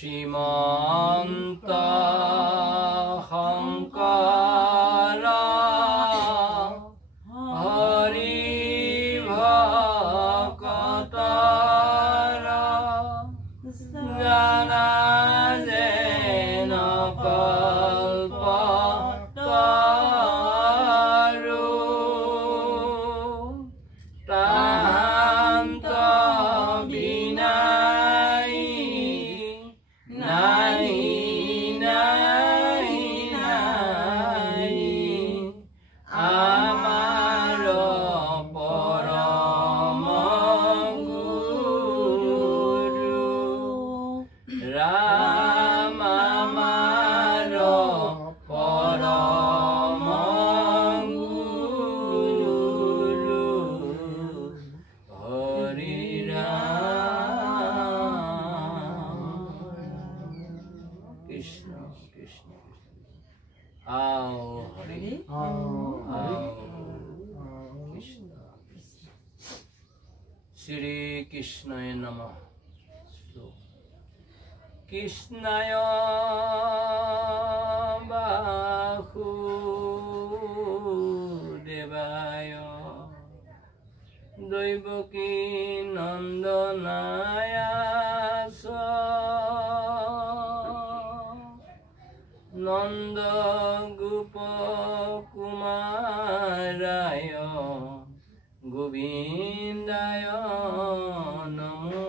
শ্ৰীমন্ত শঙ্কৰ হৰি ভকতৰ জানা যেন কল্পতৰু তাহান্ত বিনাই নাই নাই নাই আমাৰ পৰম গুৰু ৰাম আমাৰ পৰম গুৰু হৰি ৰাম কৃষ্ণ কৃষ্ণ আও হৰি কৃষ্ণ শ্রী কৃষ্ণায় নমঃ কৃষ্ণায় বাসুদেবায় দৈবকী নন্দনায় নন্দ গোপ কুমারায় গোবিন্দায় নমো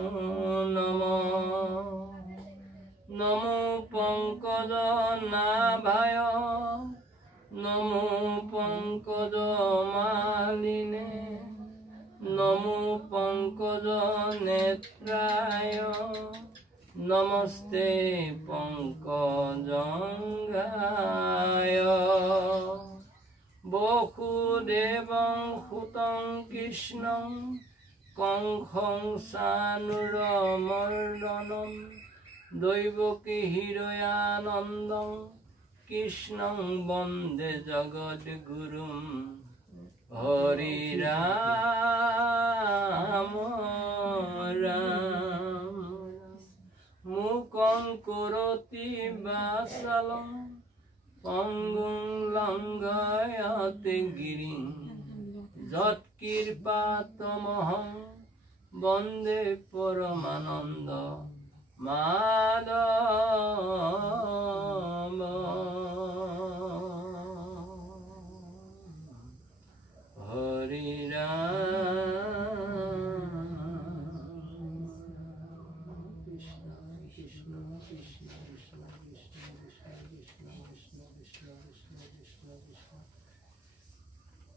নমঃ নমো পঙ্কজ নাভায় নমো পঙ্কজ মালিনে নমো পঙ্কজ নেত্রায় নমস্তে পঙ্কজঙ্গায় বসুদেবং সুতং কৃষ্ণং কংসং চানুরমর্দনম দৈবকী হৃদয়ানন্দং কৃষ্ণং বন্দে জগদ্গুরুম হরি রাম রাম মুকং করোতি বাসালং পঙ্গুং লঙ্ঘয়তে গিরিং যৎকৃপাতমহং বন্দে পরমানন্দ মাধব হরি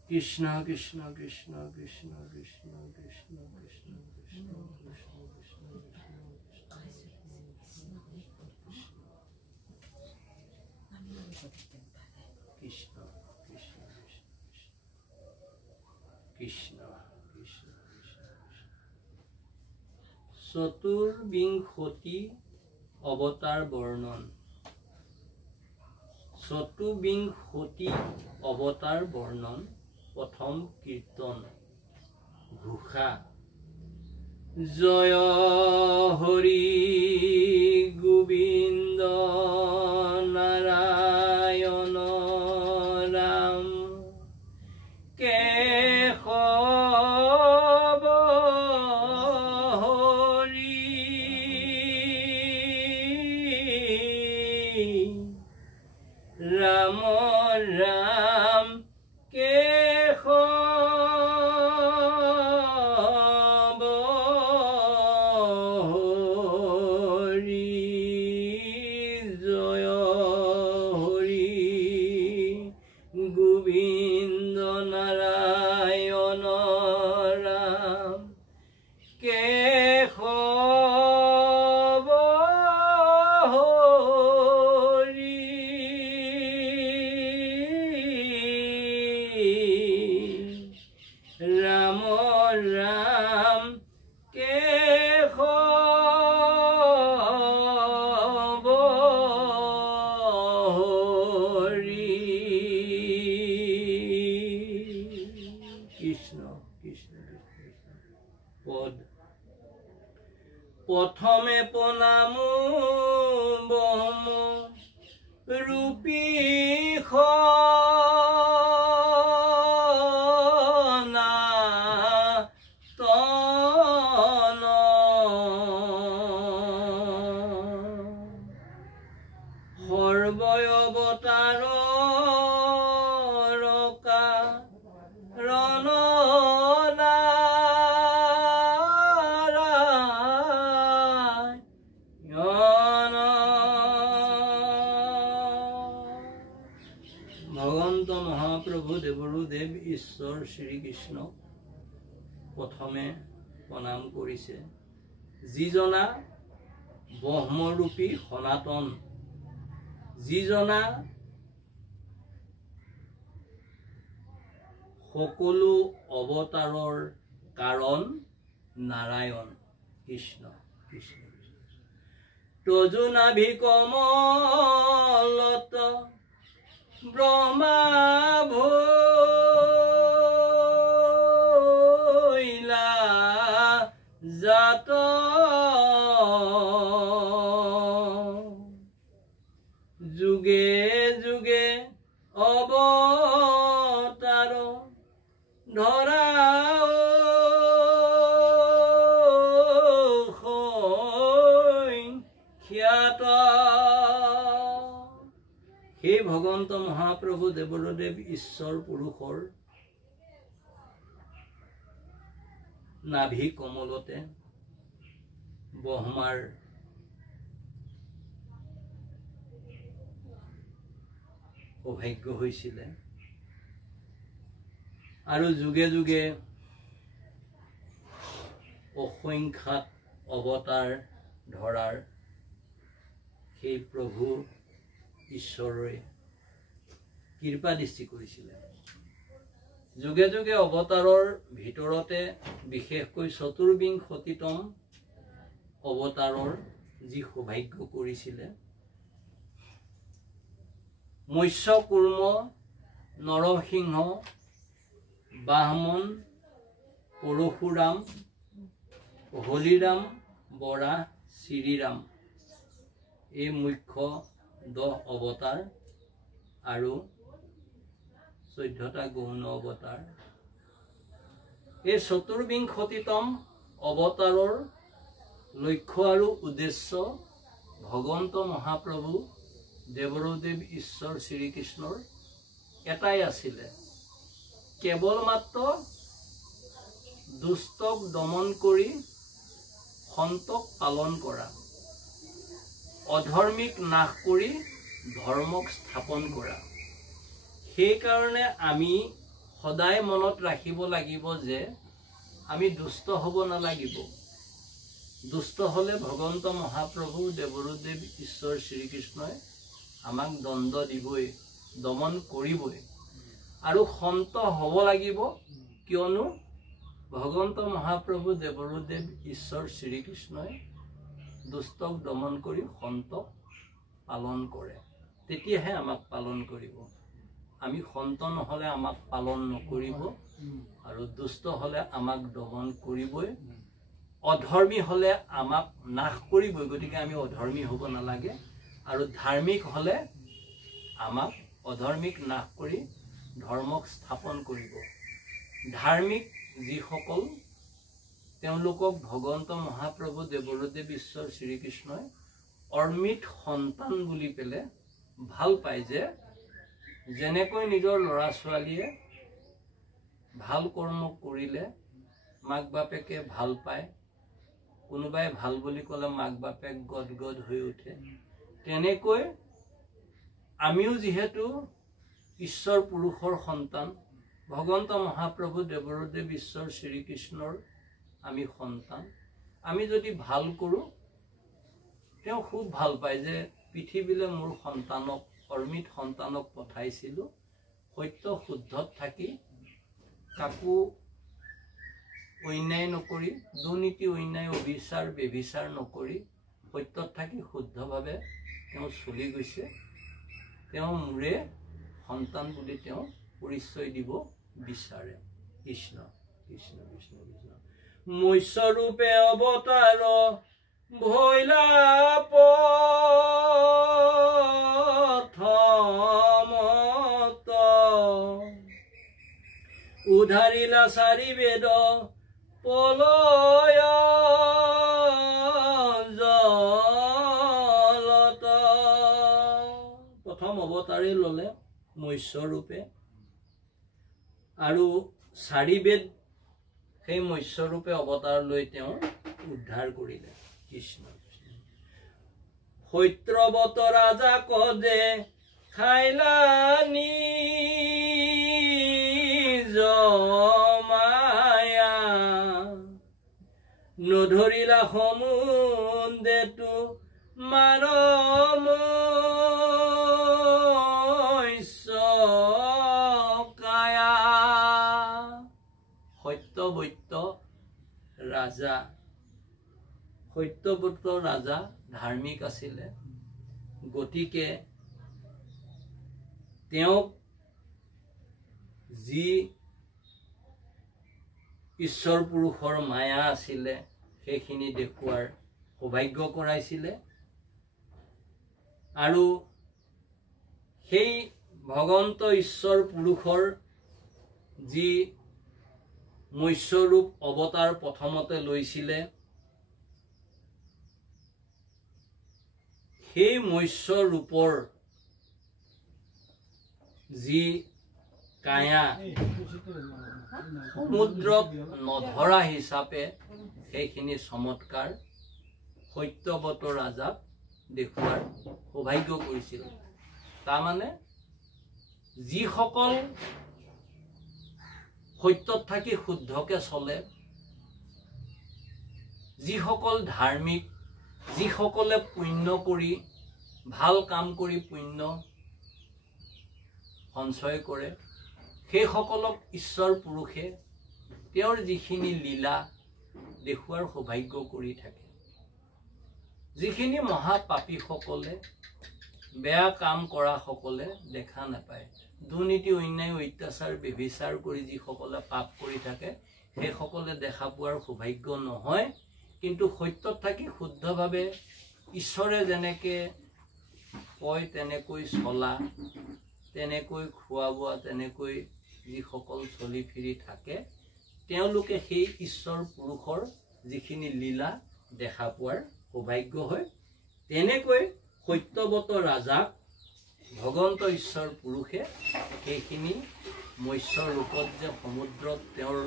কৃষ্ণ কৃষ্ণ কৃষ্ণ কৃষ্ণ কৃষ্ণ কৃষ্ণ কৃষ্ণ কৃষ্ণ কৃষ্ণ কৃষ্ণ কৃষ্ণ কৃষ্ণ চতুর্বিংশতি অবতার বর্ণন চতুর্বিংশতি অবতার বর্ণন প্রথম কীর্তন ঘোষা জয় হরি গোবিন্দ নারায়ণ রাম কেশৱ হৰি ৰাম ৰাম পদ প্ৰথমে প্ৰণাম দেৱৰুদেৱ ঈশ্বৰ শ্ৰীকৃষ্ণ প্ৰথমে প্ৰণাম কৰিছে, যিজনা ব্ৰহ্মৰূপী সনাতন, যিজনা সকলো অৱতাৰৰ কাৰণ নাৰায়ণ কৃষ্ণ কৃষ্ণ। তজু নাভি কমলত ব্ৰহ্মা ভৈলা জাত, যুগে যুগে অৱতাৰ ধৰা খ্যাত। সেই ভগৱন্ত মহাপ্ৰভু দেৱৰুদেৱ ঈশ্বৰ পুৰুষৰ নাভি কমলতে ব্ৰহ্মাৰ সৌভাগ্য হৈছিলে আৰু যুগে যুগে অসংখ্যাত অৱতাৰ ধৰাৰ সেই প্ৰভু ঈশ্বৰে কৃপা দৃষ্টি কৰিছিলে। যুগে যুগে অৱতাৰৰ ভিতৰতে বিশেষকৈ চতুৰ্বিংশতিতম অৱতাৰৰ যি সৌভাগ্য কৰিছিলে, মৎস্য কুৰ্ম, নৰসিংহ, বামন, পৰশুৰাম, হলিৰাম, বৰাহ, শ্ৰীৰাম, এই মুখ্য 10 অৱতাৰ আৰু 14টা গৌণ অৱতাৰ। এই চতুৰ্বিংশতিতম অৱতাৰৰ লক্ষ্য আৰু উদ্দেশ্য ভগৱন্ত মহাপ্ৰভু দেৱৰুদেৱ ঈশ্বৰ শ্ৰীকৃষ্ণৰ এটাই আছিলে, কেৱল মাত্ৰ দুষ্টক দমন কৰি সন্তক পালন কৰা, অধৰ্মীক নাশ কৰি ধৰ্মক স্থাপন কৰা। সেইকাৰণে আমি সদায় মনত ৰাখিব লাগিব যে আমি দুষ্ট হ'ব নালাগিব। দুষ্ট হ'লে ভগৱন্ত মহাপ্ৰভু দেৱৰুদেৱ ঈশ্বৰ শ্ৰীকৃষ্ণই আমাক দণ্ড দিবই, দমন কৰিবই। আৰু সন্ত হ'ব লাগিব, কিয়নো ভগৱন্ত মহাপ্ৰভু দেৱৰুদেৱ ঈশ্বৰ শ্ৰীকৃষ্ণই দুষ্টক দমন কৰি সন্তক পালন কৰে, তেতিয়াহে আমাক পালন কৰিব। আমি সন্ত নহ'লে আমাক পালন নকৰিব, আৰু দুষ্ট হ'লে আমাক দমন কৰিবই, অধৰ্মী হ'লে আমাক নাশ কৰিবই। গতিকে আমি অধৰ্মী হ'ব নালাগে, আৰু ধাৰ্মিক হ'লে আমাক অধৰ্মীক নাশ কৰি ধৰ্মক স্থাপন কৰিব। ধাৰ্মিক যিসকল, তেওঁলোকক ভগৱন্ত মহাপ্ৰভু দেৱৰুদেৱ ঈশ্বৰ শ্ৰীকৃষ্ণই অৰ্মিত সন্তান বুলি পেলে ভাল পায়, যে যেনেকৈ নিজৰ ল'ৰা ছোৱালীয়ে ভাল কৰ্ম কৰিলে মাক বাপেকে ভাল পায়, কোনোবাই ভাল বুলি ক'লে মাক বাপেক গদ গদ হৈ উঠে, তেনেকৈ আমিও যিহেতু ঈশ্বৰ পুৰুষৰ সন্তান, ভগৱন্ত মহাপ্ৰভু দেৱৰুদেৱ ঈশ্বৰ শ্ৰীকৃষ্ণৰ আমি সন্তান। আমি যদি ভাল কৰোঁ, তেওঁ খুব ভাল পায় যে পৃথিৱীলৈ মোৰ সন্তানক, অৰ্মিত সন্তানক পঠাইছিলোঁ, সত্য শুদ্ধত থাকি কাকো অন্যায় নকৰি, দুৰ্নীতি অন্যায় অবিচাৰ বেবিচাৰ নকৰি সত্যত থাকি শুদ্ধভাৱে তেওঁ চলি গৈছে। তেওঁ মোৰে সন্তান বুলি তেওঁ পৰিচয় দিব বিচাৰে। কৃষ্ণ কৃষ্ণ কৃষ্ণ কৃষ্ণ। মৎস্যৰূপে অৱতাৰ ভৈলা প্ৰথমত, উধাৰিলা 4 বেদ পলয় জলত। প্ৰথম অৱতাৰে ললে মৎস্যৰূপে, আৰু 4 বেদ সেই মৎস্যৰূপে অৱতাৰ লৈ তেওঁ উদ্ধাৰ কৰিলে। কৃষ্ণ কৃষ্ণ। সত্যব্ৰত ৰাজা কদে খাইলা নি মায়া নধৰিলা সমুন্দেটো মাৰম কায়া সত্যবৈত্য ৰাজা সত্যবৈত্য ৰাজা ধাৰ্মিক আছিলে গতিকে তেওঁক যি ঈশ্বৰ পুৰুষৰ মায়া আছিলে সেইখিনি দেখুৱাৰ সৌভাগ্য কৰাইছিলে আৰু সেই ভগৱন্ত ঈশ্বৰ পুৰুষৰ যি মৎস্যৰূপ অৱতাৰ প্ৰথমতে লৈছিলে সেই মৎস্যৰূপৰ যি কায়া সমুদ্ৰত নধৰা হিচাপে সেইখিনি চমৎকাৰ সত্যবত ৰাজাক দেখুৱাৰ সৌভাগ্য কৰিছিল তাৰমানে যিসকল সত্যত থাকি শুদ্ধকে চলে যিসকল ধাৰ্মিক যিসকলে পুণ্য কৰি ভাল কাম কৰি পুণ্য সঞ্চয় কৰে সেইসকলক ঈশ্বৰ পুৰুষে তেওঁৰ যিখিনি লীলা দেখুৱাৰ সৌভাগ্য কৰি থাকে যিখিনি মহাপাপীসকলে বেয়া কাম কৰা সকলে দেখা নাপায় দুৰ্নীতি অন্যায় অত্যাচাৰ ব্যভিচাৰ কৰি যিসকলে পাপ কৰি থাকে সেইসকলে দেখা পোৱাৰ সৌভাগ্য নহয় কিন্তু সত্যত থাকি শুদ্ধভাৱে ঈশ্বৰে যেনেকৈ কয় তেনেকৈ চলা তেনেকৈ খোৱা বোৱা তেনেকৈ যিসকল চলি ফিৰি থাকে তেওঁলোকে সেই ঈশ্বৰ পুৰুষৰ যিখিনি লীলা দেখা পোৱাৰ সৌভাগ্য হয় তেনেকৈ সত্যবত ৰাজাক ভগৱন্ত ঈশ্বৰ পুৰুষে সেইখিনি মৎস্যৰ ৰূপত যে সমুদ্ৰত তেওঁৰ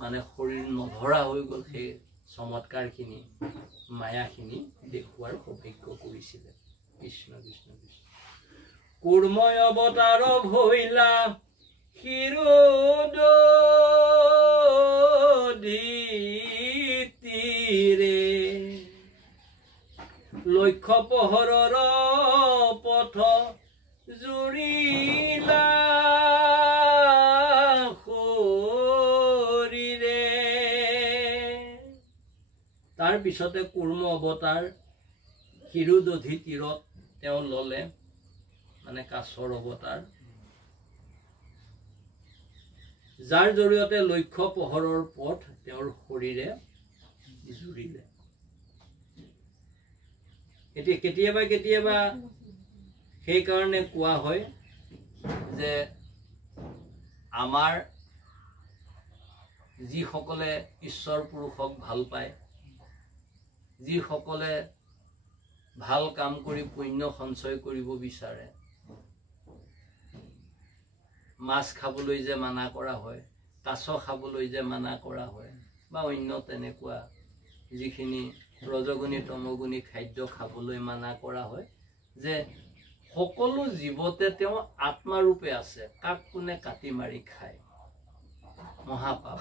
মানে শৰীৰ নধৰা হৈ গ'ল সেই চমৎকাৰখিনি মায়াখিনি দেখুৱাৰ সৌভাগ্য কৰিছিলে কৃষ্ণ কৃষ্ণ কৃষ্ণ কুৰ্ময় অৱতাৰ ভৈলা শিৰোদীতিৰে লক্ষ্য পোহৰৰ পথ জুৰিলা শৰীৰে তাৰ পিছতে কুৰ্ম অৱতাৰ শিৰোদধি তীৰত তেওঁ ললে মানে কাছৰ অৱতাৰ যাৰ জৰিয়তে লক্ষ্য পোহৰৰ পথ তেওঁৰ শৰীৰে জুৰিলে এতিয়া কেতিয়াবা কেতিয়াবা সেইকাৰণে কোৱা হয় যে আমাৰ যিসকলে ঈশ্বৰ পুৰুষক ভাল পায় যিসকলে ভাল কাম কৰি পুণ্য সঞ্চয় কৰিব বিচাৰে মাছ খাবলৈ যে মানা কৰা হয় কাছ খাবলৈ যে মানা কৰা হয় বা অন্য তেনেকুৱা যিখিনি ৰজগুণী তমগুণী খাদ্য খাবলৈ মানা কৰা হয় যে সকলো জীৱতে তেওঁ আত্মাৰূপে আছে কাক কোনে কাটি মাৰি খায় মহাপাপ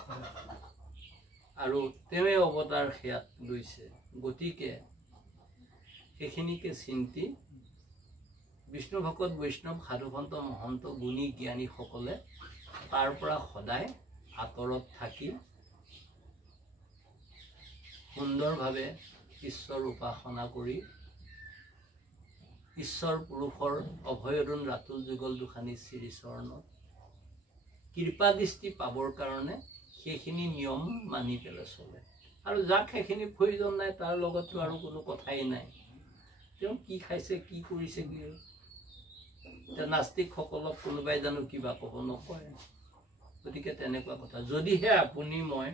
আৰু তেওঁৱে অৱতাৰ সেয়াত লৈছে গতিকে সেইখিনিকে চিন্তি বিষ্ণু ভকত বৈষ্ণৱ সাধুসন্ত মহন্ত গুণী জ্ঞানীসকলে তাৰ পৰা সদায় আঁতৰত থাকি সুন্দৰভাৱে ঈশ্বৰ উপাসনা কৰি ঈশ্বৰ পুৰুষৰ অভয়দন ৰাতুল যুগল দুখানী শ্ৰীচৰণত কৃপা দৃষ্টি পাবৰ কাৰণে সেইখিনি নিয়ম মানি পেলাই চলে আৰু যাক সেইখিনি প্ৰয়োজন নাই তাৰ লগততো আৰু কোনো কথাই নাই তেওঁ কি খাইছে কি কৰিছে কি নাস্তিকসকলক কোনোবাই জানো কিবা ক'ব নকয় গতিকে তেনেকুৱা কথা যদিহে আপুনি মই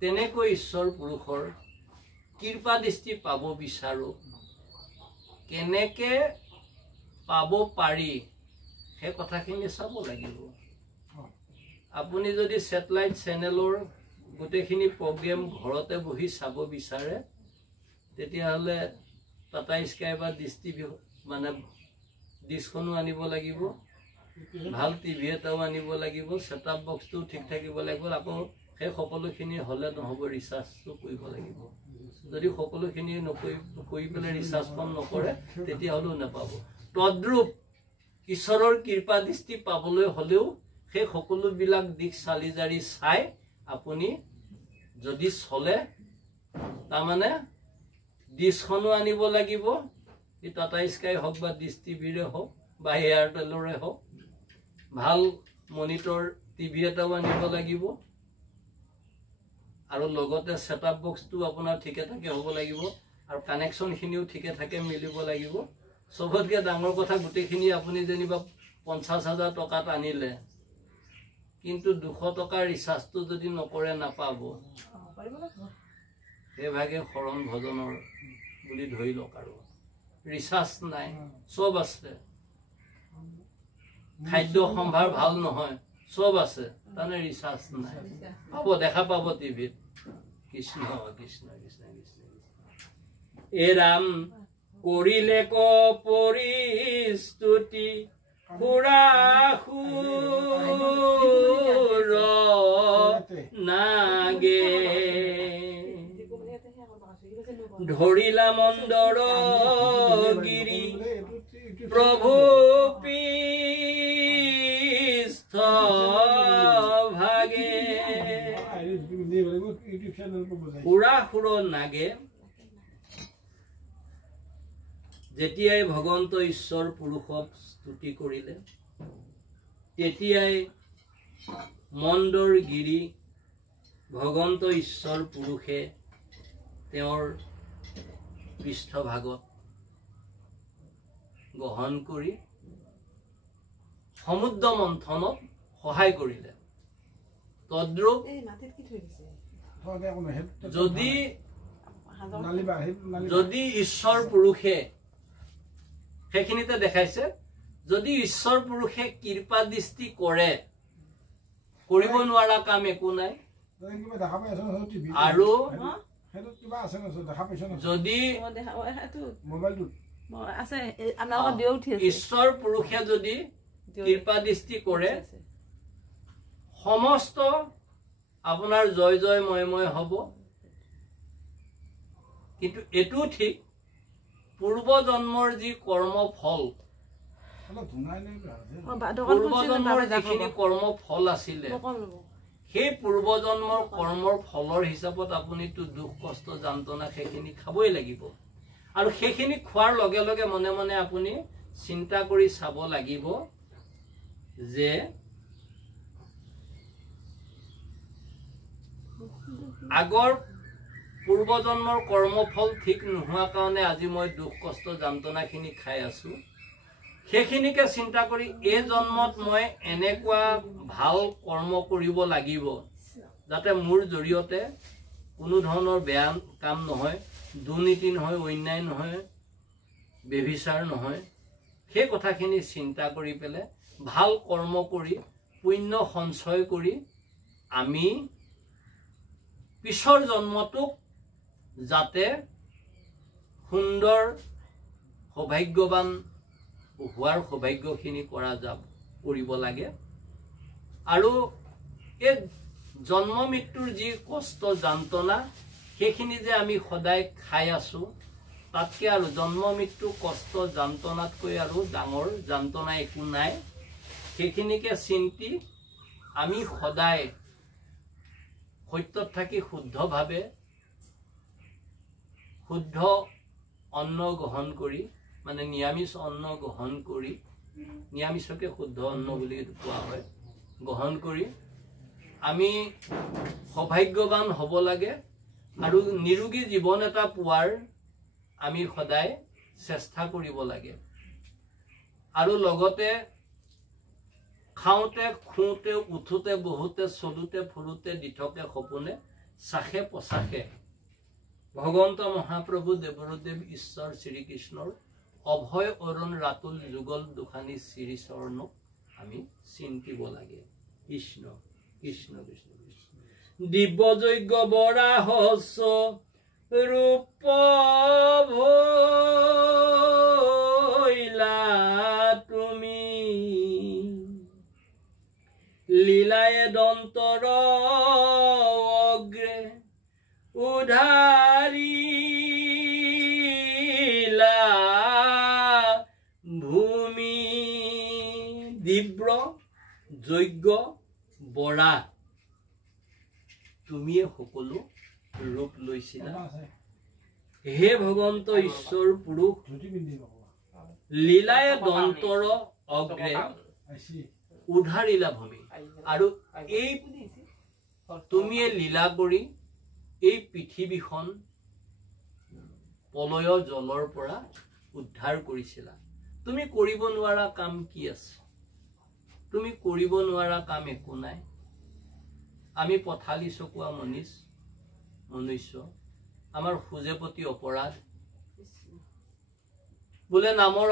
তেনেকৈ ঈশ্বৰ পুৰুষৰ কৃপা দৃষ্টি পাব বিচাৰো কেনেকে পাব পাৰি সেই কথাখিনি চাব লাগিব আপুনি যদি স্যাটেলাইট চেনেলৰ গোটেইখিনি প্ৰগ্ৰেম ঘৰতে বহি চাব বিচাৰে তেতিয়াহ'লে টাটা স্কাই বা দৃষ্টি মানে ডিছখনো আনিব লাগিব ভাল টিভি এটাও আনিব লাগিব, সেটআপ বক্সটো ঠিক থাকিব লাগিব। আকৌ সেই সকলোখিনি হ'লে নহ'ব, ৰিচাৰ্জটো কৰিব লাগিব। যদি সকলোখিনি কৰি পেলাই ৰিচাৰ্জখন নকৰে তেতিয়াহ'লেও নাপাব। তদ্ৰূপ ঈশ্বৰৰ কৃপা দৃষ্টি পাবলৈ হ'লেও সেই সকলোবিলাক দিশ চালি জাৰি চাই আপুনি যদি চলে, তাৰমানে ডিছখনো আনিব লাগিব, টাটা স্কাই হওক বা ডিছ টিভিৰে হওক বা এয়াৰটেলৰে হওক, ভাল মনিটৰ টিভি এটাও আনিব লাগিব, আৰু লগতে সেটআপ বক্সটো আপোনাৰ ঠিকে ঠাকে হ'ব লাগিব, আৰু কানেকশ্যনখিনিও ঠিকে ঠাকে মিলিব লাগিব। চবতকৈ ডাঙৰ কথা, গোটেইখিনি আপুনি যেনিবা 50,000 টকাত আনিলে, কিন্তু 200 টকাৰ ৰিচাৰ্জটো যদি নকৰে নাপাব। সেইভাগে শৰণ ভজনৰ বুলি ধৰি লওক। আৰু ৰিচাৰ্জ নাই, চব আছে, খাদ্য সম্ভাৰ ভাল নহয়, চব আছে, তাৰমানে ৰিচাৰ্জ নাই। পাব, দেখা পাব টিভিত। কৃষ্ণ কৃষ্ণ কৃষ্ণ কৃষ্ণ। এ ৰাম কৰিলে ক পৰিস্তুতি, খুৰাসুৰ নাগে ধৰিলা মন্দৰ গিৰি, প্ৰভু পৃষ্ঠ ভাগে। খুৰাসুৰ নাগে যেতিয়াই ভগৱন্ত ঈশ্বৰ পুৰুষক স্তুতি কৰিলে, তেতিয়াই মন্দৰ গিৰি ভগৱন্ত ঈশ্বৰ পুৰুষে তেওঁৰ পৃষ্ঠভাগত গ্ৰহণ কৰি সমুদ্ৰ মন্থনত সহায় কৰিলে। তদ্ৰূপ যদি ঈশ্বৰ পুৰুষে, সেইখিনিতে দেখাইছে, যদি ঈশ্বৰ পুৰুষে কৃপা দৃষ্টি কৰে, কৰিব নোৱাৰা কাম একো নাই। আৰু যদি ঈশ্বৰ পুৰুষে যদি কৃপা দৃষ্টি কৰে, সমস্ত আপোনাৰ জয় জয় ময় হ'ব। কিন্তু এইটো ঠিক, পূৰ্ব জন্মৰ যি কৰ্ম ফল, পূৰ্ব জন্মৰ যিখিনি কৰ্ম ফল আছিলে, সেই পূৰ্ব জন্মৰ কৰ্মৰ ফলৰ হিচাপত আপুনিতো দুখ কষ্ট যন্ত্ৰণা সেইখিনি খাবই লাগিব। আৰু সেইখিনি খোৱাৰ লগে লগে মনে মনে আপুনি চিন্তা কৰি চাব লাগিব যে আগৰ পূৰ্বজন্মৰ কৰ্মফল ঠিক নোহোৱা কাৰণে আজি মই দুখ কষ্ট যন্ত্ৰণাখিনি খাই আছো। সেইখিনিকে চিন্তা কৰি এই জন্মত মই এনেকুৱা ভাল কৰ্ম কৰিব লাগিব যাতে মোৰ জৰিয়তে কোনো ধৰণৰ বেয়া কাম নহয়, দুৰ্নীতি নহয়, অন্যায় নহয়, বেভিচাৰ নহয়। সেই কথাখিনি চিন্তা কৰি পেলাই ভাল কৰ্ম কৰি পুণ্য সঞ্চয় কৰি আমি পিছৰ জন্মটোক যাতে সুন্দৰ সৌভাগ্যৱান হোৱাৰ সৌভাগ্যখিনি কৰিব লাগে। আৰু এই জন্ম মৃত্যুৰ যি কষ্ট যন্ত্ৰণা সেইখিনি যে আমি সদায় খাই আছো, তাতকে আৰু জন্ম মৃত্যু কষ্ট যন্ত্ৰণাতকৈ আৰু ডাঙৰ যন্ত্ৰণা একো নাই। সেইখিনিকে চিন্তি আমি সদায় সত্যত থাকি শুদ্ধভাৱে শুদ্ধ অন্ন গ্ৰহণ কৰি, মানে নিৰামিষ অন্ন গ্ৰহণ কৰি, নিৰামিষকে শুদ্ধ অন্ন বুলি কোৱা হয়, গ্ৰহণ কৰি আমি সৌভাগ্যৱান হ'ব লাগে আৰু নিৰোগী জীৱন এটা পোৱাৰ আমি সদায় চেষ্টা কৰিব লাগে। আৰু লগতে খাওঁতে খুওঁতে উঠোতে বহোতে চলোতে ফুৰোতে দিঠকে সপোনে চাখে পচাখে ভগৱন্ত মহাপ্ৰভু দেৱদেৱ ঈশ্বৰ শ্ৰীকৃষ্ণৰ অভয় অৰুণ ৰাতুল যুগল দুখানী শ্ৰী চৰণক আমি চিন্তিব লাগে। কৃষ্ণ কৃষ্ণ কৃষ্ণ কৃষ্ণ। দিব্যযজ্ঞ বৰাহস্য ৰূপ ভৈলা তুমি, যজ্ঞ বৰা তুমিয়ে সকলো ৰূপ লৈছিলা হে ভগৱন্ত ঈশ্বৰ পুৰুষ লীলায়ে দন্তৰ অগ্ৰে উধাৰিলা ভূমি আৰু এই তুমিয়ে লীলা কৰি এই পৃথিৱীখন পলয় জলৰ পৰা উদ্ধাৰ কৰিছিলা তুমি কৰিব নোৱাৰা কাম কি আছে তুমি কৰিব নোৱাৰা কাম একো নাই আমি পথালি চকুৱা মনুষ্য আমাৰ খুজে প্ৰতি অপৰাধ বোলে নামৰ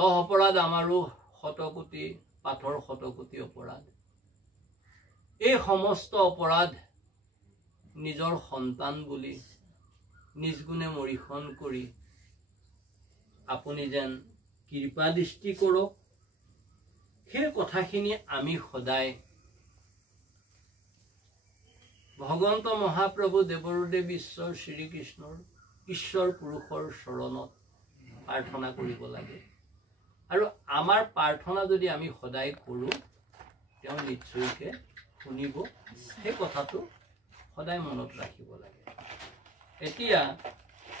10 অপৰাধ আমাৰো শতকোটি পাথৰ শতকোটি অপৰাধ এই সমস্ত অপৰাধ নিজৰ সন্তান বুলি নিজ গুণে মৰিখন কৰি আপুনি যেন কৃপা দৃষ্টি কৰক সেই কথাখিনি আমি সদায় ভগৱন্ত মহাপ্ৰভু দেৱৰুদেৱ ঈশ্বৰ শ্ৰীকৃষ্ণৰ ঈশ্বৰ পুৰুষৰ চৰণত প্ৰাৰ্থনা কৰিব লাগে আৰু আমাৰ প্ৰাৰ্থনা যদি আমি সদায় কৰোঁ তেওঁ নিশ্চয়কৈ শুনিব সেই কথাটো সদায় মনত ৰাখিব লাগে এতিয়া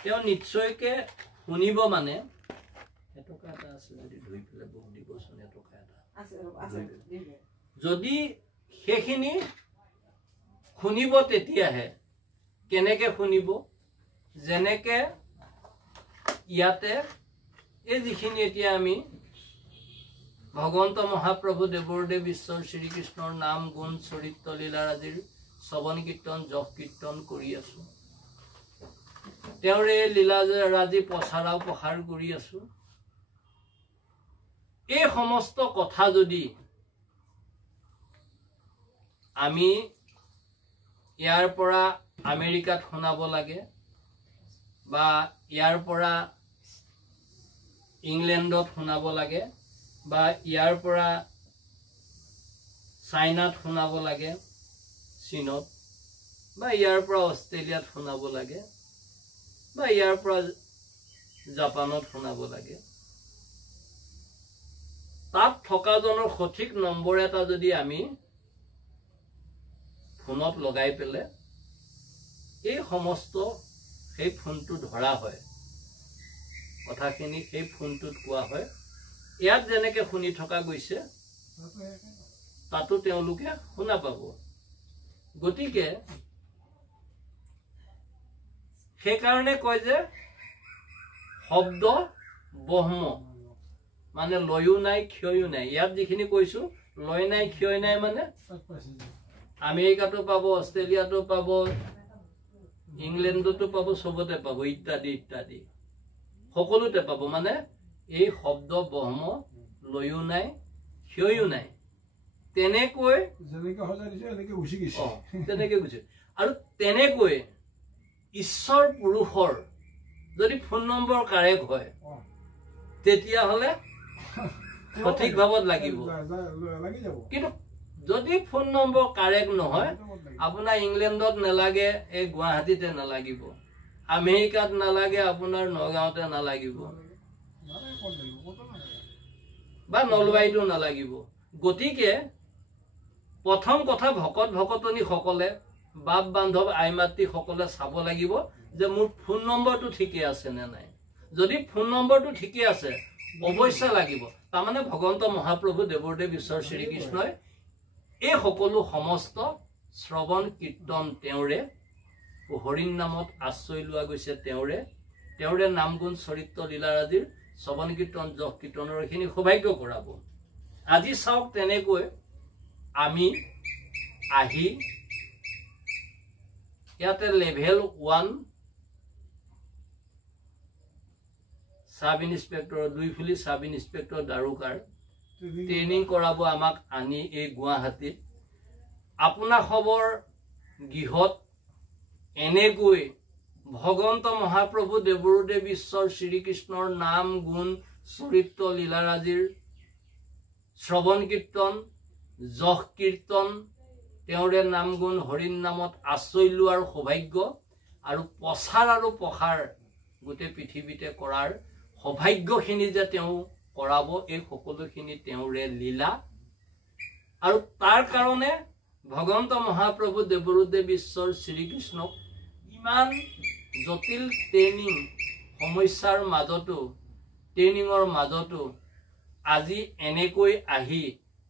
তেওঁ নিশ্চয়কৈ শুনিব মানে এটকা এটা আছে যদি ধুই পেলাই মোক দিবচোন এটকা এটা যদি সেইখিনি শুনিব তেতিয়াহে কেনেকৈ শুনিব যেনেকৈ ইয়াতে এই যিখিনি এতিয়া আমি ভগৱন্ত মহাপ্ৰভু দেৱৰুদেৱ ঈশ্বৰ শ্ৰীকৃষ্ণৰ নাম গুণ চৰিত্ৰ লীলাৰাজিৰ শ্ৰৱণ কীৰ্তন যশ কীৰ্তন কৰি আছো তেওঁৰে লীলাৰাজি প্ৰচাৰ কৰি আছো এই সমস্ত কথা যদি আমি ইয়াৰ পৰা আমেৰিকাত শুনাব লাগে বা ইয়াৰ পৰা ইংলেণ্ডত শুনাব লাগে বা ইয়াৰ পৰা চাইনাত শুনাব লাগে চীনত বা ইয়াৰ পৰা অষ্ট্ৰেলিয়াত শুনাব লাগে বা ইয়াৰ পৰা জাপানত শুনাব লাগে তাত থকা জনৰ সঠিক নম্বৰ এটা যদি আমি ফোনত লগাই পেলে এই সমস্ত সেই ফোনটো ধৰা হয় কথাখিনি সেই ফোনটোত কোৱা হয় ইয়াত যেনেকৈ শুনি থকা গৈছে তাতো তেওঁলোকে শুনা পাব গতিকে সেইকাৰণে কয় যে শব্দ ব্ৰহ্ম মানে লয়ো নাই ক্ষয়ো নাই ইয়াত যিখিনি কৈছো লয় নাই ক্ষয় নাই মানে আমেৰিকাতো পাব অষ্ট্ৰেলিয়াতো পাব ইংলেণ্ডতো পাব সবতে পাব ইত্যাদি ইত্যাদি সকলোতে পাব মানে এই শব্দ ব্ৰহ্ম লয়ো নাই ক্ষয়ো নাই তেনেকৈ গুচি আৰু তেনেকৈ ঈশ্বৰ পুৰুষৰ যদি ফোন নম্বৰ কাৰেক্ট হয় তেতিয়াহ'লে সঠিক ভাৱত লাগিব কিন্তু যদি ফোন নম্বৰ কাৰেক্ট নহয় আপোনাৰ ইংলেণ্ডত নালাগে এই গুৱাহাটীতে নালাগিব আমেৰিকাত নালাগে আপোনাৰ নগাঁৱতে নালাগিব বা নলবাৰীতো নালাগিব গতিকে প্ৰথম কথা ভকত ভকতনী সকলে বাপ বান্ধৱ আই মাতৃ সকলে চাব লাগিব যে মোৰ ফোন নম্বৰটো ঠিকে আছে নে নাই যদি ফোন নম্বৰটো ঠিকে আছে অৱশ্যে লাগিব তাৰমানে ভগৱন্ত মহাপ্ৰভু দেৱৰুদেৱ ঈশ্বৰ শ্ৰীকৃষ্ণই এই সকলো সমস্ত শ্ৰৱণ কীৰ্তন তেওঁৰে হৰিণ নামত আশ্ৰয় লোৱা গৈছে তেওঁৰে নাম গুণ চৰিত্ৰ লীলাৰাজিৰ শ্ৰৱণ কীৰ্তন যশ কীৰ্তনৰ এইখিনি সৌভাগ্য কৰাব আজি চাওক তেনেকৈ আমি আহি ইয়াতে লেভেল 1 সাব ইন্সপেক্টৰ দুইফুলি সাব ইন্সপেক্টৰ দাৰোগাৰ ট্ৰেইনিং কৰাব আমাক আনি এই গুৱাহাটীত আপোনাৰ খবৰ গৃহত এনেকৈ ভগৱন্ত মহাপ্ৰভু দেৱৰুদেৱ ঈশ্বৰ শ্ৰীকৃষ্ণৰ নাম গুণ চৰিত্ৰ লীলাৰাজিৰ শ্ৰৱণ কীৰ্তন যশ কীৰ্তন তেওঁৰে নাম গুণ হৰিণ নামত আশ্ৰয় লোৱাৰ সৌভাগ্য আৰু প্ৰসাৰ গোটেই পৃথিৱীতে কৰাৰ সৌভাগ্যখিনি যে তেওঁ কৰাব এই সকলোখিনি তেওঁৰে লীলা আৰু তাৰ কাৰণে ভগৱন্ত মহাপ্ৰভু দেৱৰুদেৱ ঈশ্বৰ শ্ৰীকৃষ্ণক ইমান জটিল ট্ৰেইনিং সমস্যাৰ মাজতো ট্ৰেইনিঙৰ মাজতো আজি এনেকৈ আহি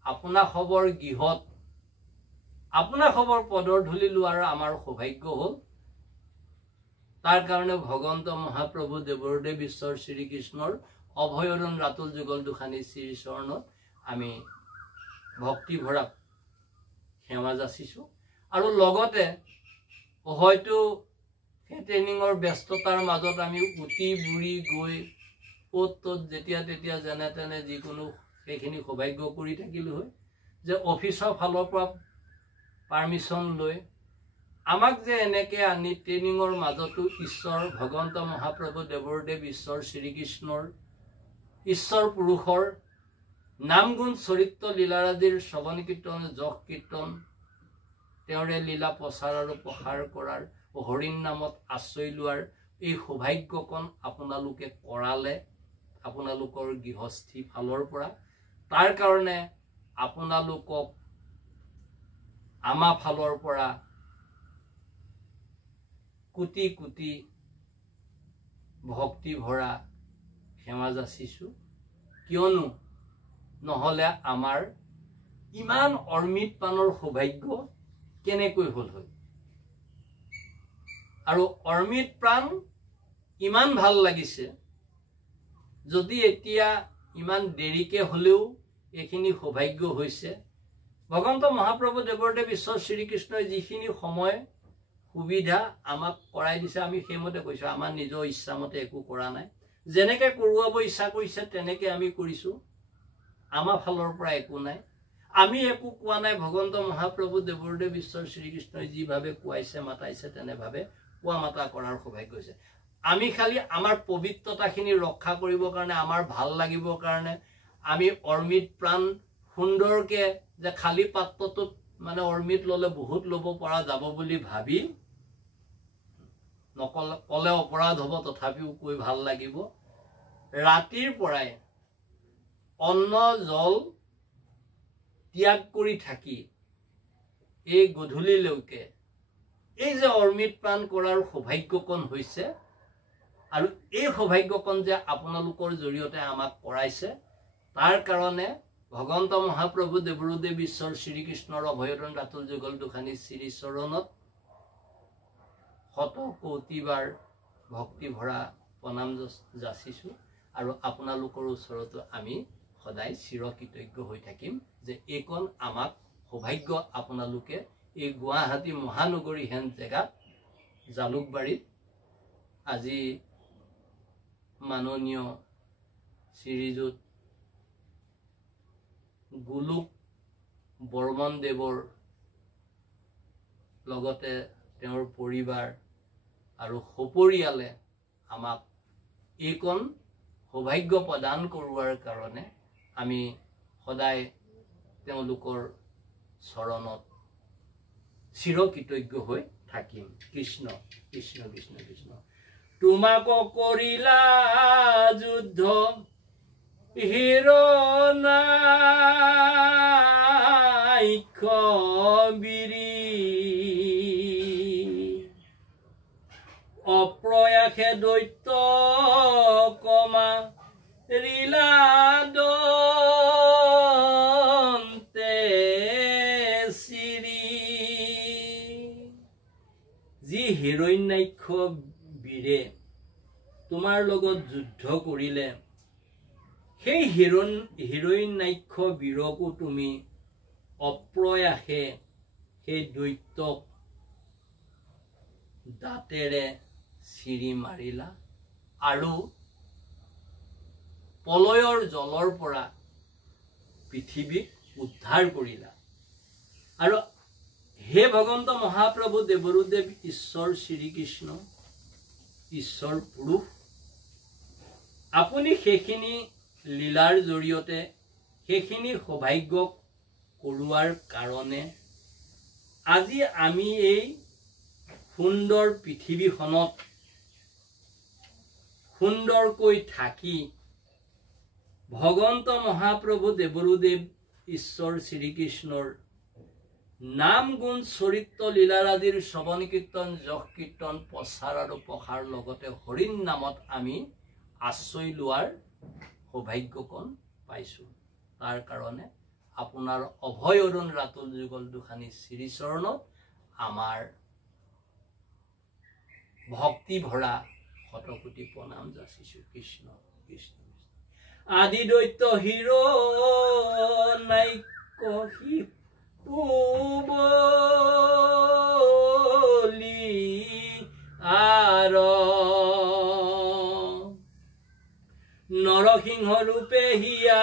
আপোনা খবৰ গৃহত আপোনা খবৰ পদৰ ধূলি লোৱাৰ আমাৰ সৌভাগ্য হ'ল। তাৰ কাৰণে ভগৱন্ত মহাপ্ৰভু দেৱৰুদেৱ ঈশ্বৰ শ্ৰীকৃষ্ণৰ অভয়ৰণ ৰাতুল যুগল দুখানী শ্ৰী চৰণত আমি ভক্তি ভৰা সেৱা যাচিছোঁ। আৰু লগতে হয়তো সেই ট্ৰেইনিঙৰ ব্যস্ততাৰ মাজত আমি উটি বুৰি গৈ অ'ত ত'ত যেতিয়া তেতিয়া যেনে তেনে যিকোনো সেইখিনি সৌভাগ্য কৰি থাকিলোঁ হয় যে অফিচৰ ফালৰ পৰা পাৰ্মিশ্যন লৈ আমাক যে এনেকৈ আনি ট্ৰেইনিঙৰ মাজতো ঈশ্বৰ ভগৱন্ত মহাপ্ৰভু দেৱৰুদেৱ ঈশ্বৰ শ্ৰীকৃষ্ণৰ ঈশ্বৰ পুৰুষৰ নাম গুণ চৰিত্ৰ লীলাৰাজিৰ শ্ৰৱণ কীৰ্তন যশ কীৰ্তন তেওঁৰে লীলা প্ৰচাৰ আৰু প্ৰসাৰ কৰাৰ হৰিণ নামত আশ্ৰয় লোৱাৰ এই সৌভাগ্যকণ আপোনালোকে কৰালে আপোনালোকৰ গৃহস্থী ফালৰ পৰা। তাৰ কাৰণে আপোনালোকক আমাৰ ফালৰ পৰা কোটি কোটি ভক্তি ভৰা সেৱা যাচিছোঁ। কিয়নো নহ'লে আমাৰ ইমান অৰ্মিত প্ৰাণৰ সৌভাগ্য কেনেকৈ হ'ল হয়। আৰু অৰ্মিত প্ৰাণ ইমান ভাল লাগিছে যদি এতিয়া ইমান দেৰিকে হ'লেও এইখিনি সৌভাগ্য হৈছে। ভগৱন্ত মহাপ্ৰভু দেৱৰুদেৱ ঈশ্বৰ শ্ৰীকৃষ্ণই যিখিনি সময় সুবিধা আমাক কৰাই দিছে আমি সেইমতে কৈছোঁ। আমাৰ নিজৰ ইচ্ছামতে একো কৰা নাই। যেনেকৈ কৰোৱাব ইচ্ছা কৰিছে তেনেকৈ আমি কৰিছোঁ। আমাৰ ফালৰ পৰা একো নাই। আমি একো কোৱা নাই। ভগৱন্ত মহাপ্ৰভু দেৱৰুদেৱ ঈশ্বৰ শ্ৰীকৃষ্ণই যিভাৱে কোৱাইছে মাতাইছে তেনেভাৱে কোৱা মাতা কৰাৰ সৌভাগ্য হৈছে। আমি খালি আমাৰ পবিত্ৰতাখিনি ৰক্ষা কৰিবৰ কাৰণে আমাৰ ভাল লাগিবৰ কাৰণে আমি অৰ্মিত প্ৰাণ সুন্দৰকৈ যে খালী পাত্ৰটোত মানে অৰ্মিত ল'লে বহুত ল'ব পৰা যাব বুলি ভাবি নকলে ক'লে অপৰাধ হ'ব, তথাপিও কৈ ভাল লাগিব। ৰাতিৰ পৰাই অন্ন জল ত্যাগ কৰি থাকি এই গধূলিলৈকে এই যে অৰ্মিত প্ৰাণ কৰাৰ সৌভাগ্যকণ হৈছে আৰু এই সৌভাগ্যকণ যে আপোনালোকৰ জৰিয়তে আমাক কৰাইছে তাৰ কাৰণে ভগৱন্ত মহাপ্ৰভু দেৱৰুদেৱ ঈশ্বৰ শ্ৰীকৃষ্ণৰ অভয়ৰণ ৰাতুল যুগল দুখানী শ্ৰী চৰণত শত কৌটিবাৰ ভক্তি ভৰা প্ৰণাম যাচিছোঁ। আৰু আপোনালোকৰ ওচৰতো আমি সদায় চিৰকৃতজ্ঞ হৈ থাকিম যে এইকণ আমাক সৌভাগ্য আপোনালোকে এই গুৱাহাটী মহানগৰী হেন জেগাত জালুকবাৰীত আজি মাননীয় শ্ৰীযুত গোলোক বৰ্মন দেৱৰ লগতে তেওঁৰ পৰিবাৰ আৰু সপৰিয়ালে আমাক এইকণ সৌভাগ্য প্ৰদান কৰোৱাৰ কাৰণে আমি সদায় তেওঁলোকৰ চৰণত চিৰকৃতজ্ঞ হৈ থাকিম। কৃষ্ণ কৃষ্ণ কৃষ্ণ কৃষ্ণ। তোমাক কৰিলা যুদ্ধ হিৰণাক্ষ বীৰী, অপ্ৰয়াসে দৈত্য কমা ৰিলা দন্তে চিৰি। যি হিৰণ্যাক্ষ বীৰে তোমাৰ লগত যুদ্ধ কৰিলে সেই হিৰণ্যাক্ষ বীৰকো তুমি অপ্ৰয়াসে সেই দৈত্যক দাঁতেৰে চিৰি মাৰিলা আৰু প্ৰলয়ৰ জলৰ পৰা পৃথিৱীক উদ্ধাৰ কৰিলা। আৰু হে ভগৱন্ত মহাপ্ৰভু দেৱৰুদেৱ ঈশ্বৰ শ্ৰীকৃষ্ণ ঈশ্বৰ পুৰুষ, আপুনি সেইখিনি লীলাৰ জৰিয়তে সেইখিনি সৌভাগ্য কৰোৱাৰ কাৰণে আজি আমি এই সুন্দৰ পৃথিৱীখনত সুন্দৰকৈ থাকি ভগৱন্ত মহাপ্ৰভু দেৱৰুদেৱ ঈশ্বৰ শ্ৰীকৃষ্ণৰ নাম গুণ চৰিত্ৰ লীলাৰাদিৰ শ্ৰৱণ কীৰ্তন যশ কীৰ্তন প্ৰচাৰ আৰু প্ৰসাৰ লগতে হৰিণ নামত আমি আশ্ৰয় লোৱাৰ সৌভাগ্যকণ পাইছোঁ। তাৰ কাৰণে আপোনাৰ অভয় অৰুণ ৰাতুল যুগল দুখানি শ্ৰীচৰণত আমাৰ ভক্তি ভৰা শতকোটি প্ৰণাম যাচিছোঁ। কৃষ্ণ কৃষ্ণ আদি দৈত্য হিৰো নাইক পুবলি আৰ নৰসিংহ ৰূপে হিয়া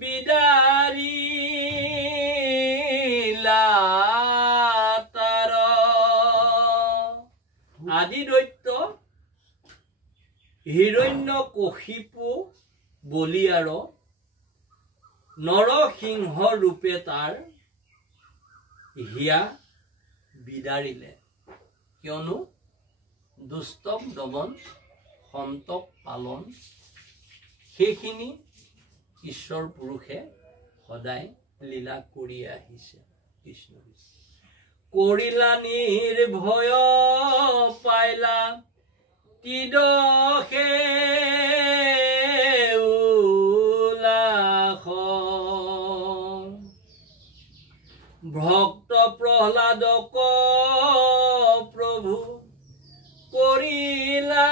বিদাৰী লাতাৰ আদি দৈত্য হিৰণ্যকশিপু বলিয়াৰ নৰসিংহ ৰূপে তাৰ হিয়া বিদাৰিলে, কিয়নো দুষ্টক দমন সন্তক পালন সেইখিনি ঈশ্বৰ পুৰুষে সদায় লীলা কৰি আহিছে। কৃষ্ণ কৰিলা নিৰ্ভয় পাইলা তিদশে উলাস ভক্ত প্ৰহ্লাদক প্ৰভু কৰিলা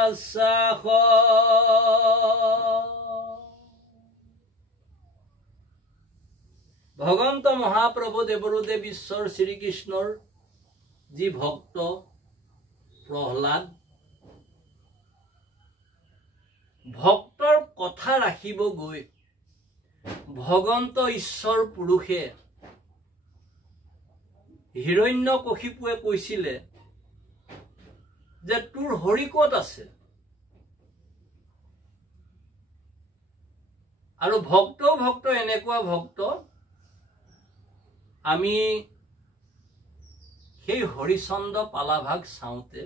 আশ্বাস ভগৱন্ত মহাপ্ৰভু দেৱৰুদেৱ ঈশ্বৰ শ্ৰীকৃষ্ণৰ যি ভক্ত প্ৰহ্লাদ ভক্তৰ কথা ৰাখিব গৈ ভগৱন্ত ঈশ্বৰ পুৰুষে হিৰণ্যকশিপুৱে কৈছিলে যে তোৰ হৰি ক'ত আছে, আৰু ভক্ত এনেকুৱা ভক্ত আমি সেই হৰিচন্দ্ৰ পালাভাগ চাওঁতে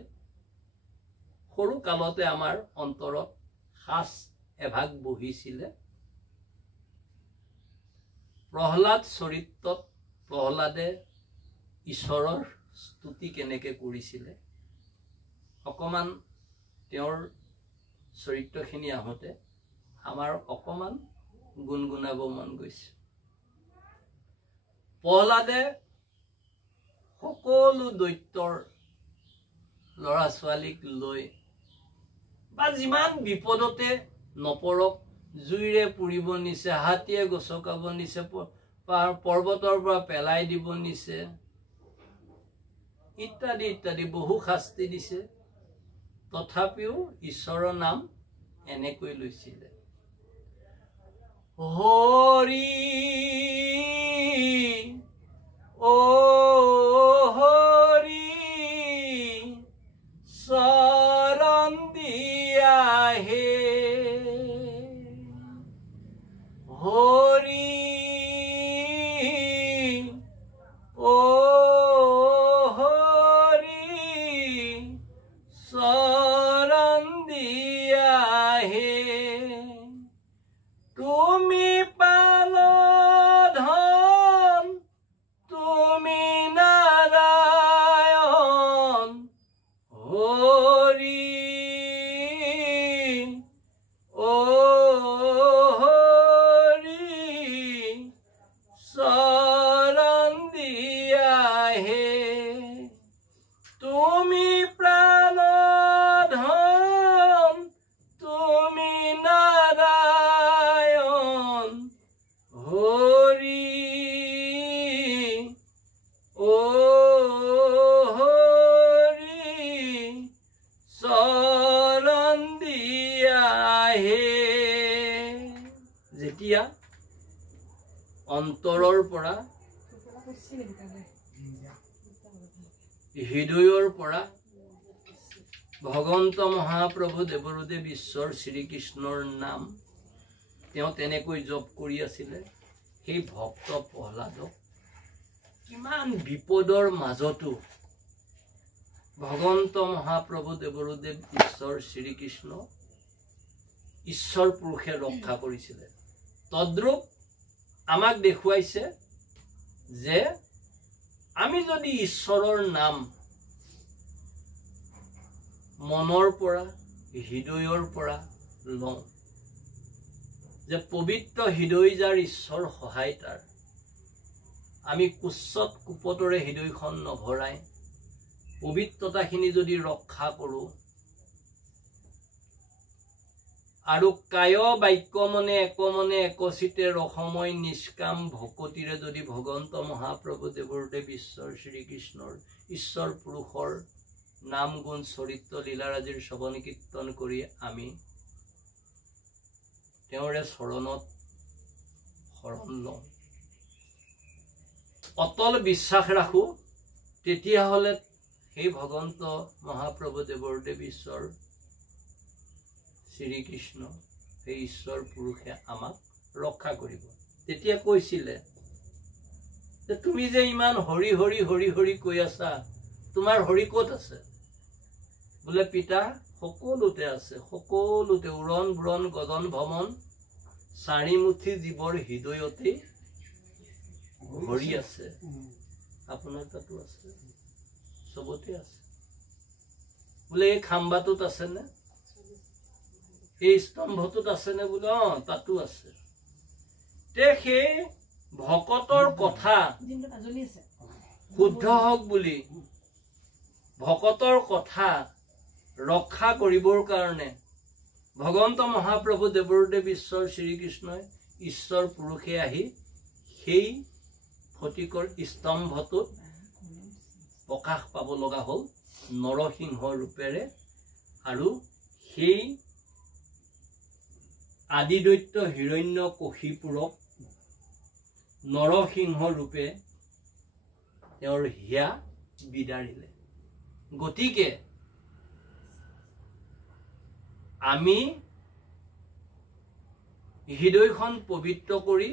সৰু কালতে আমাৰ অন্তৰত সাজ এভাগ বহিছিলে। প্ৰহ্লাদ চৰিত্ৰত প্ৰহ্লাদে ঈশ্বৰৰ স্তুতি কেনেকে কৰিছিলে অকমান তেওঁৰ চৰিত্ৰখিনি আহোঁতে আমাৰ অকমান গুণগুণাব মন গৈছে। প্ৰহ্লাদে সকলো দৈত্যৰ ল'ৰা ছোৱালীক লৈ বা যিমান বিপদতে নপৰক জুইৰে পুৰিব নিছে, হাতীয়ে গছকাব নিছে, পৰ্বতৰ পৰা পেলাই দিব নিছে, ইত্যাদি ইত্যাদি বহু শাস্তি দিছে, তথাপিও ঈশ্বৰৰ নাম এনেকৈ লৈছিলে হৰি ও হৰি শৰণ দিয়া হে হৰি ও হৰি শৰণ দিয়া হে তুমি পাল ধন তুমি নাৰায়ণ হৰি ও হৰি শৰণ দিয়া হে তুমি প্ৰাণ ধন তুমি নাৰায়ণ হৰি ও হৰি শৰণ দিয়া হে। যেতিয়া অন্তৰৰ পৰা হৃদয়ৰ পৰা ভগৱন্ত মহাপ্ৰভু দেৱৰুদেৱ ঈশ্বৰ শ্ৰীকৃষ্ণৰ নাম তেওঁ তেনেকৈ জপ কৰি আছিলে, সেই ভক্ত প্ৰহ্লাদক কিমান বিপদৰ মাজতো ভগৱন্ত মহাপ্ৰভু দেৱৰুদেৱ ঈশ্বৰ শ্ৰীকৃষ্ণ ঈশ্বৰ পুৰুষে ৰক্ষা কৰিছিলে। তদ্ৰূপ আমাক দেখুৱাইছে যে আমি যদি ঈশ্বৰৰ নাম মনৰ পৰা হৃদয়ৰ পৰা লওঁ, যে পবিত্ৰ হৃদয় যাৰ ঈশ্বৰ সহায় তাৰ, আমি কুচ্চত কুপতৰে হৃদয়খন নভৰাই পবিত্ৰতাখিনি যদি ৰক্ষা কৰোঁ আৰু কায় বাক্য মনে একচিতে ৰসময় নিষ্কাম ভকতিৰে যদি ভগৱন্ত মহাপ্ৰভু দেৱদেৱ ঈশ্বৰ শ্ৰীকৃষ্ণৰ ঈশ্বৰ পুৰুষৰ নাম গুণ চৰিত্ৰ লীলাৰাজিৰ শ্ৰৱণ কীৰ্তন কৰি আমি তেওঁৰে চৰণত শৰণ লওঁ, অটল বিশ্বাস ৰাখো, তেতিয়াহ'লে সেই ভগৱন্ত মহাপ্ৰভু দেৱদেৱ ঈশ্বৰ শ্ৰীকৃষ্ণ সেই ঈশ্বৰ পুৰুষে আমাক ৰক্ষা কৰিব। তেতিয়া কৈছিলে যে তুমি যে ইমান হৰি হৰি হৰি হৰি কৈ আছা, তোমাৰ হৰি ক'ত আছে? বোলে পিতা সকলোতে আছে, সকলোতে উৰণ বুৰণ গগন ভ্ৰমণ চাৰিমুঠি জীৱৰ হৃদয়তে হৰি আছে। আপোনাৰ তাতো আছে, চবতে আছে। বোলে এই খাম্বাটোত আছেনে? এই স্তম্ভটোত আছেনে? বোলে তাতো আছে। তে সেই ভকতৰ কথা শুদ্ধ হওক বুলি ভকতৰ কথা ৰক্ষা কৰিবৰ কাৰণে ভগৱন্ত মহাপ্ৰভু দেৱদেৱ ঈশ্বৰ শ্ৰীকৃষ্ণই ঈশ্বৰ পুৰুষে আহি সেই ফটিকৰ স্তম্ভটোত প্ৰকাশ পাব লগা হ'ল নৰসিংহ ৰূপেৰে, আৰু সেই আদিদৈত্য হিৰণ্য কশিপুৰক নৰসিংহ ৰূপে তেওঁৰ হিয়া বিদাৰিলে। গতিকে আমি হৃদয়খন পবিত্ৰ কৰি,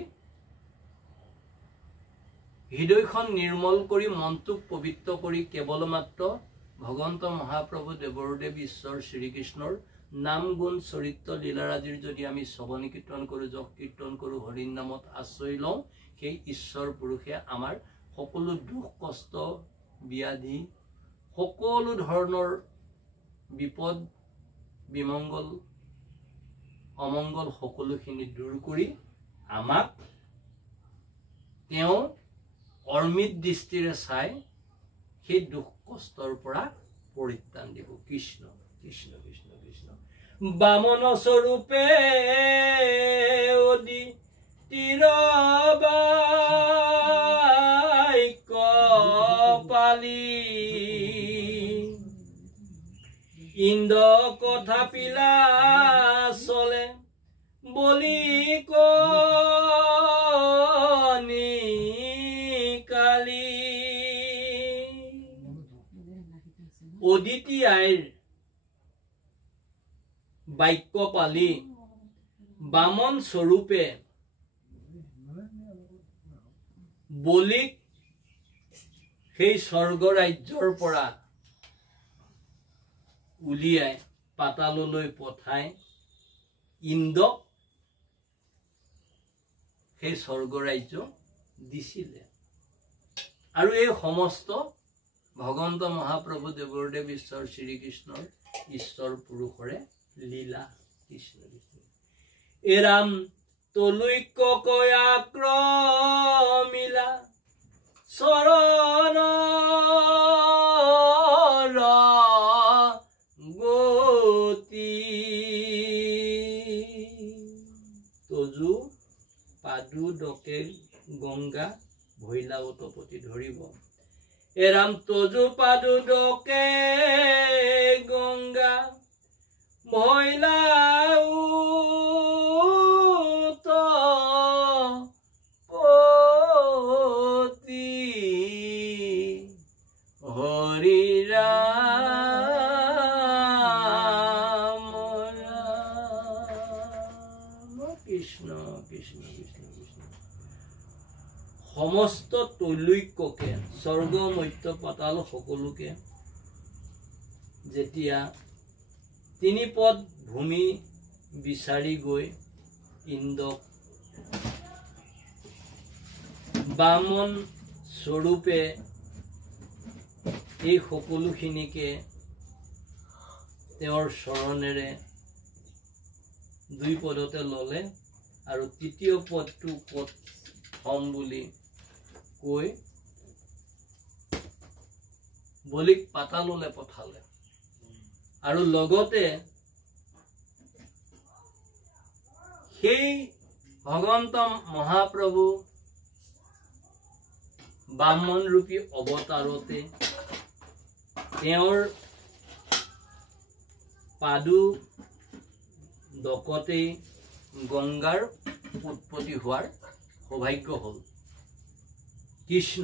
হৃদয়খন নিৰ্মল কৰি, মনটোক পবিত্ৰ কৰি কেৱল মাত্ৰ ভগৱন্ত মহাপ্ৰভু দেৱদেৱ ঈশ্বৰ শ্ৰীকৃষ্ণৰ নাম গুণ চৰিত্ৰ লীলাৰাজিৰ যদি আমি শ্ৰৱণ কীৰ্তন কৰোঁ, যশ কীৰ্তন কৰোঁ, হৰিৰ নামত আশ্ৰয় লওঁ, সেই ঈশ্বৰ পুৰুষে আমাৰ সকলো দুখ কষ্ট ব্যাধি সকলো ধৰণৰ বিপদ বিমংগল অমংগল সকলোখিনি দূৰ কৰি আমাক তেওঁ অৰ্মিত দৃষ্টিৰে চাই সেই দুখ কষ্টৰ পৰা পৰিত্ৰাণ দিব। কৃষ্ণ কৃষ্ণ কৃষ্ণ কৃষ্ণ। বামন স্বৰূপে অদি তিৰবাক্য পালি ইন্দ্ৰ কথা পিলা চলে বলি কণী কালি। অদিতি আইৰ বাক্য পালি বামন স্বৰূপে বলিক সেই স্বৰ্গ ৰাজ্যৰ পৰা উলিয়াই পাতাললৈ পঠাই ইন্দ্ৰক সেই স্বৰ্গ ৰাজ্য দিছিলে। আৰু এই সমস্ত ভগৱন্ত মহাপ্ৰভু দেৱদেৱ ঈশ্বৰ শ্ৰীকৃষ্ণৰ ঈশ্বৰ পুৰুষৰে লীলা। কৃষ্ণ কৃষ্ণ। এৰাম তলৈক আক্ৰমিলা চৰণ গতি তজু পাদু ডকে গংগা ভৈলা উতপতি ধৰিব। এৰাম তজু পাদু ডকে গংগা ভৈলা উতপতি হৰি ৰাম ৰাম। কৃষ্ণ কৃষ্ণ কৃষ্ণ কৃষ্ণ। সমস্ত তৈলৈক্যকে স্বৰ্গ মৰ্ত্য পাতাল সকলোকে যেতিয়া তিনি পদ ভূমি বিচাৰি গৈ ইন্দ্ৰক বামন স্বৰূপে এই সকলোখিনিকে তেওঁৰ চৰণেৰে দুই পদতে ললে আৰু তৃতীয় পদটো পদ হম বুলি কৈ বলিক পাতাললে পঠালে আৰু লগতে সেই ভগৱন্ত মহাপ্ৰভু বামন ৰূপী অৱতাৰতে তেওঁৰ পাদু দকতেই গংগাৰ উৎপত্তি হোৱাৰ সৌভাগ্য হ'ল। কৃষ্ণ